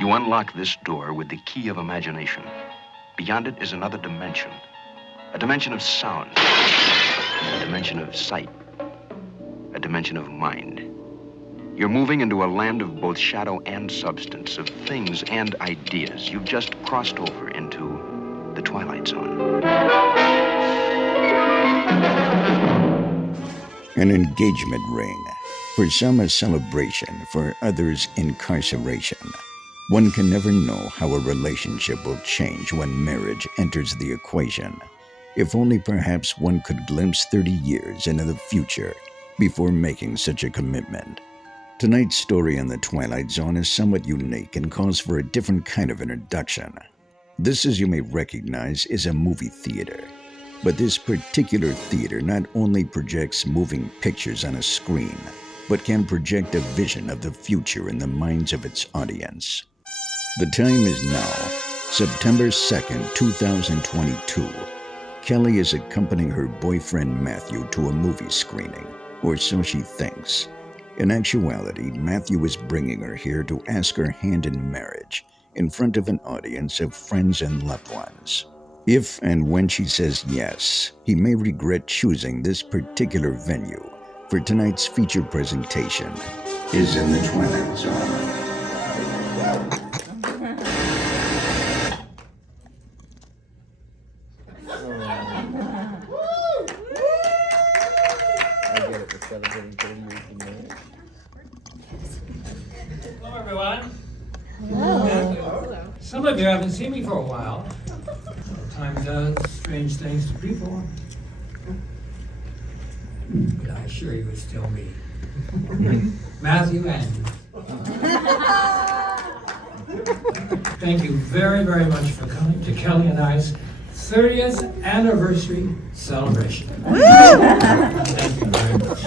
You unlock this door with the key of imagination. Beyond it is another dimension. A dimension of sound. A dimension of sight. A dimension of mind. You're moving into a land of both shadow and substance, of things and ideas. You've just crossed over into the Twilight Zone. An engagement ring. For some, a celebration. For others, incarceration. One can never know how a relationship will change when marriage enters the equation. If only perhaps one could glimpse 30 years into the future before making such a commitment. Tonight's story in the Twilight Zone is somewhat unique and calls for a different kind of introduction. This, as you may recognize, is a movie theater. But this particular theater not only projects moving pictures on a screen, but can project a vision of the future in the minds of its audience. The time is now, September 2nd, 2022. Kelly is accompanying her boyfriend Matthew to a movie screening, or so she thinks. In actuality, Matthew is bringing her here to ask her hand in marriage in front of an audience of friends and loved ones. If and when she says yes, he may regret choosing this particular venue, for tonight's feature presentation is in the Twilight Zone. Hello, everyone. Hello. Some of you haven't seen me for a while. Time does strange things to people. But I assure you it's still me. Matthew Andrews. Thank you very, very much for coming to Kelly and I's 30th anniversary celebration. Thank you very much.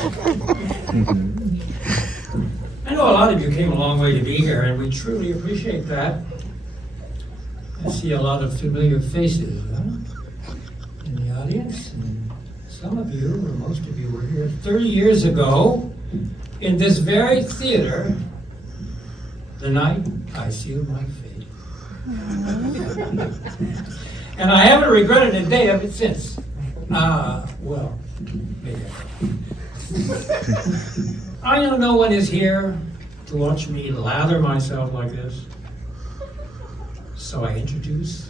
I know a lot of you came a long way to be here, and we truly appreciate that. I see a lot of familiar faces in the audience, and some of you, or most of you, were here 30 years ago in this very theater the night I sealed my fate. And I haven't regretted a day of it since. Well, maybe I know no one is here to watch me lather myself like this. So I introduce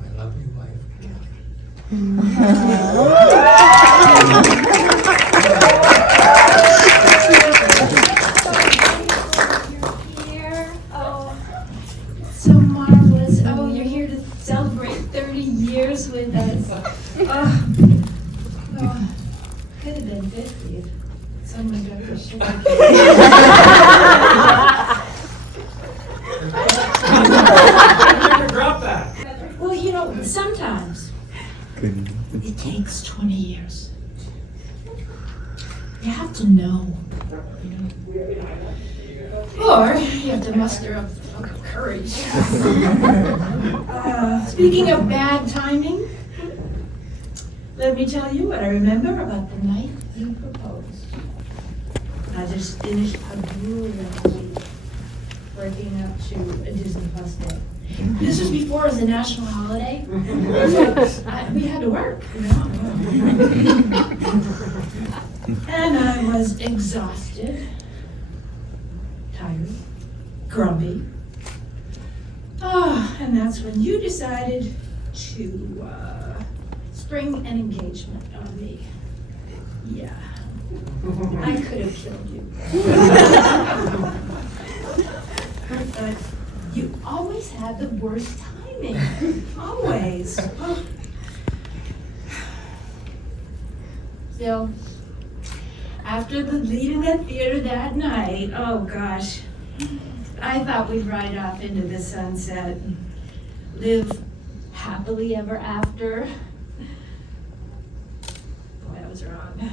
my lovely wife, Kelly. You're here. Oh, so marvelous. Oh, you're here to celebrate 30 years with us. Oh, could have been 50 if someone got the shit. Drop that. Well, you know, sometimes it takes 20 years. You have to know. Or you have to muster up fucking courage. Speaking of bad timing, let me tell you what I remember about the night you proposed. I just finished a brilliant week working up to a Disney Plus day. This was before it was a national holiday. We had to work, you know. And I was exhausted, tired, grumpy. And that's when you decided to spring an engagement on me. Yeah. I could have killed you. But you always had the worst timing. Always. So, after the lead in that theater that night, oh gosh, I thought we'd ride off into the sunset and live happily ever after. Boy, I was wrong.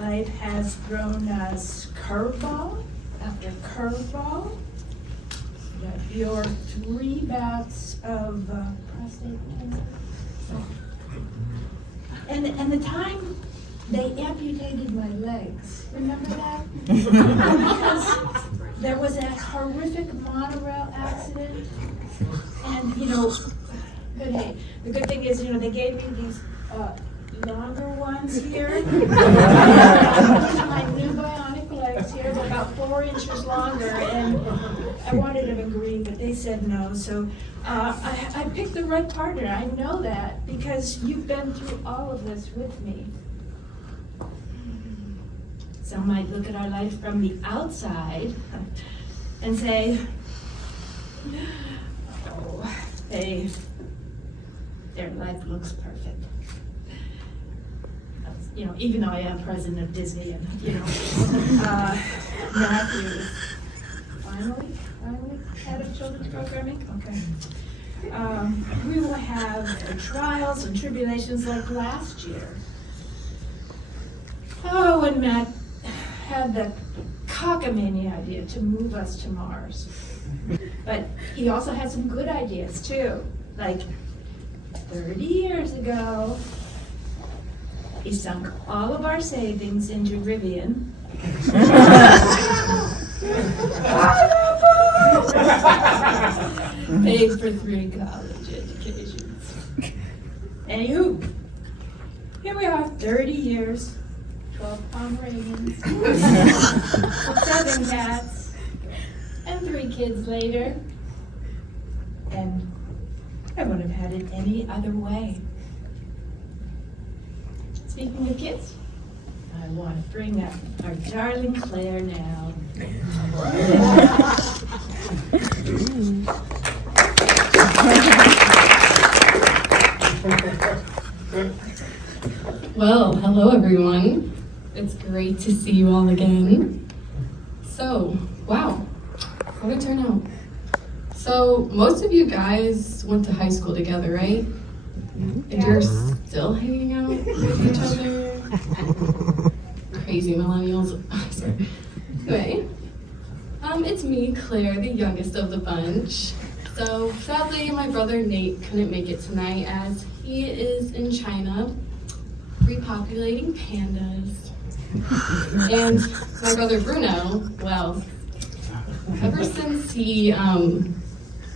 Life has thrown us curveball after curveball. You got your 3 bouts of prostate cancer. And the time they amputated my legs, remember that? Because there was that horrific monorail accident. And, but hey, the good thing is, they gave me these longer ones here. My new bionic legs here were about 4 inches longer, and I wanted them in green, but they said no. So I picked the right partner. I know that because you've been through all of this with me. Some might look at our life from the outside and say, oh, their life looks perfect. Even though I am president of Disney and, Matthew finally head of children's programming, okay. We will have trials and tribulations like last year. Oh, when Matt had the cockamamie idea to move us to Mars. But he also had some good ideas too. Like 30 years ago, he sunk all of our savings into Rivian. Paid for 3 college educations. Anywho, here we are, 30 years, 12 Pomeranians, 7 cats, and 3 kids later. And I wouldn't have had it any other way. Speaking of kids, I want to bring up our darling Claire now. Well, hello everyone. It's great to see you all again. So, wow, what a turnout. So, most of you guys went to high school together, right? And you're still hanging out with each other? Crazy millennials. Sorry. Anyway, it's me, Claire, the youngest of the bunch. So, sadly, my brother Nate couldn't make it tonight as he is in China repopulating pandas. And my brother Bruno, well, ever since he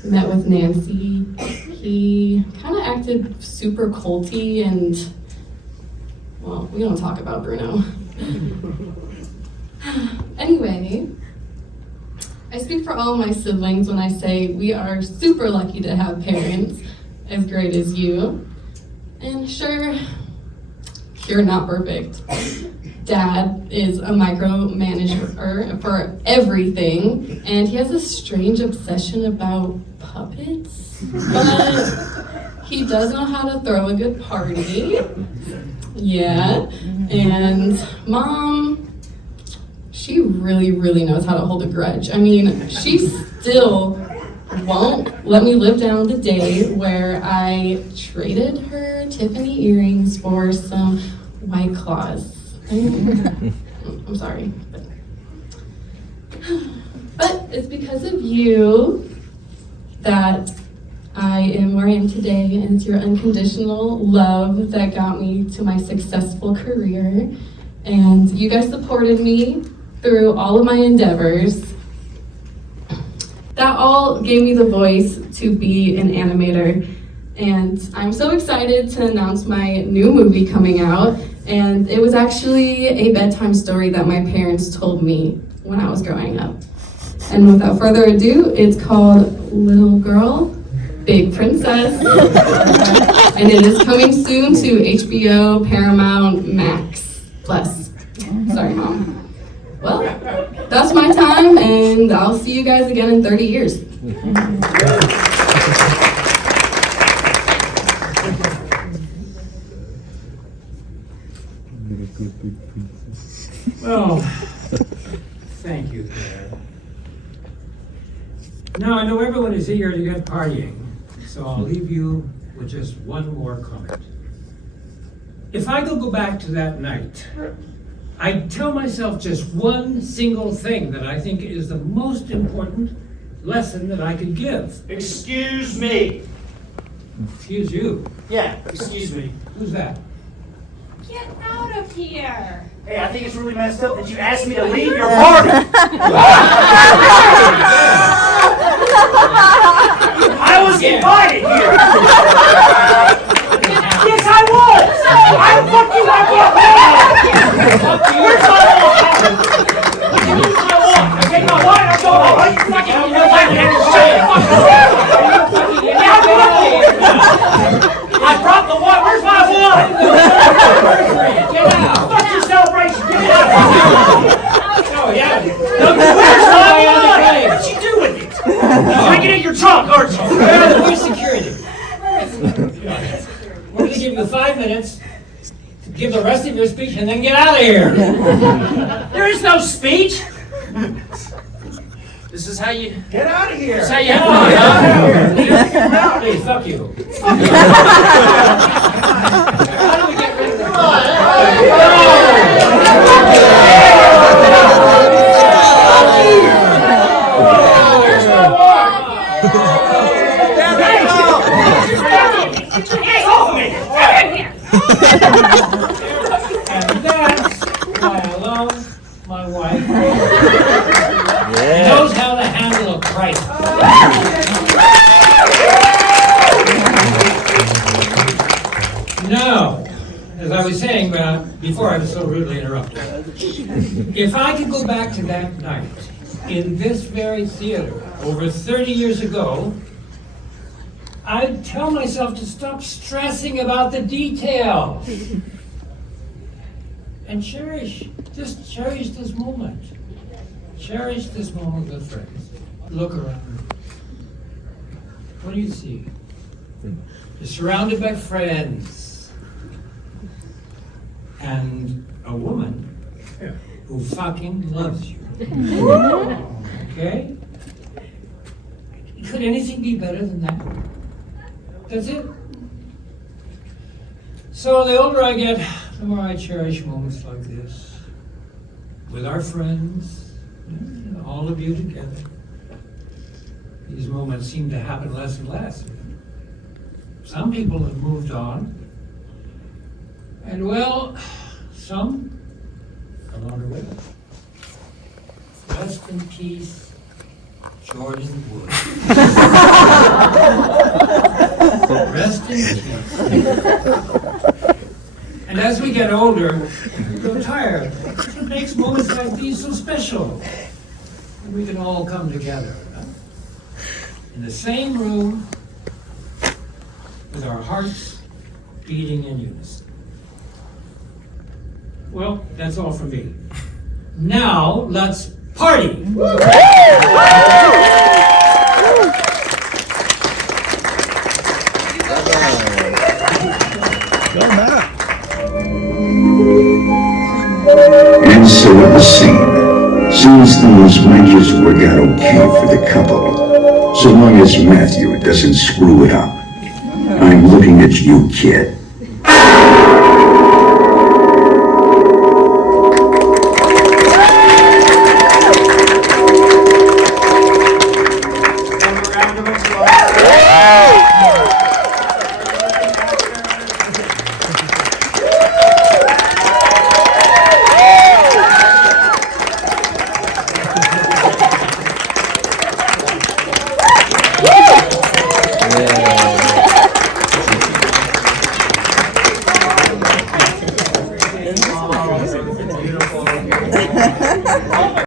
met with Nancy, he kind of acted super culty and, well, we don't talk about Bruno. Anyway, I speak for all of my siblings when I say we are super lucky to have parents as great as you. And sure, you're not perfect. Dad is a micromanager for everything, and he has a strange obsession about puppets. But he does know how to throw a good party. Yeah. And Mom, she really, really knows how to hold a grudge. I mean, she still won't let me live down the day where I traded her Tiffany earrings for some White Claws. I'm sorry. But it's because of you that I am where I am today, and it's your unconditional love that got me to my successful career. And you guys supported me through all of my endeavors. That all gave me the voice to be an animator. And I'm so excited to announce my new movie coming out. And it was actually a bedtime story that my parents told me when I was growing up. And without further ado, it's called Little Girl, Big Princess. And it is coming soon to HBO, Paramount, Max Plus. Sorry, Mom. Well, that's my time, and I'll see you guys again in 30 years. Well, thank you, Claire. Now, I know everyone is eager to get partying, so I'll leave you with just one more comment. If I could go back to that night, I'd tell myself just one single thing that I think is the most important lesson that I could give. Excuse me. Excuse you. Yeah, excuse me. Who's that? Get out of here. Hey, I think it's really messed up that you asked me to leave your party. I was invited here. Yes, I was. I fuck you, I fuck you. Where's my wallet? Where's my wallet? I take my wallet, I'm going home. You fucking I brought the wallet. Where's my wallet? Get out. Fuck your celebration. Get out. Oh, yeah. Where's my wallet? What'd you do with it? Bring it in your trunk, aren't you? Where's security? We're going to give you 5 minutes to give the rest of your speech and then get out of here. There is no speech. This is how you get out of here. This is how you have fun, huh? Hey, fuck you. How do we get rid of the Hey, off of me! And that's why I love my wife. She knows how to handle a crisis. Now, as I was saying before I was so rudely interrupted, if I could go back to that night in this very theater over 30 years ago, I'd tell myself to stop stressing about the details and just cherish this moment. Cherish this moment with friends. Look around. What do you see? You're surrounded by friends and a woman who fucking loves you. Okay? Could anything be better than that? That's it. So the older I get, the more I cherish moments like this with our friends, all of you together. These moments seem to happen less and less. Some people have moved on, and well, some are on their way. Rest in peace, Jordan Wood. Rest in peace. And as we get older, we grow tired. It makes moments like these so special. And we can all come together, huh? In the same room, with our hearts beating in unison. Well, that's all from me. Now, let's party! And so it was seen. Seems things might just work out okay for the couple, so long as Matthew doesn't screw it up. I'm looking at you, kid.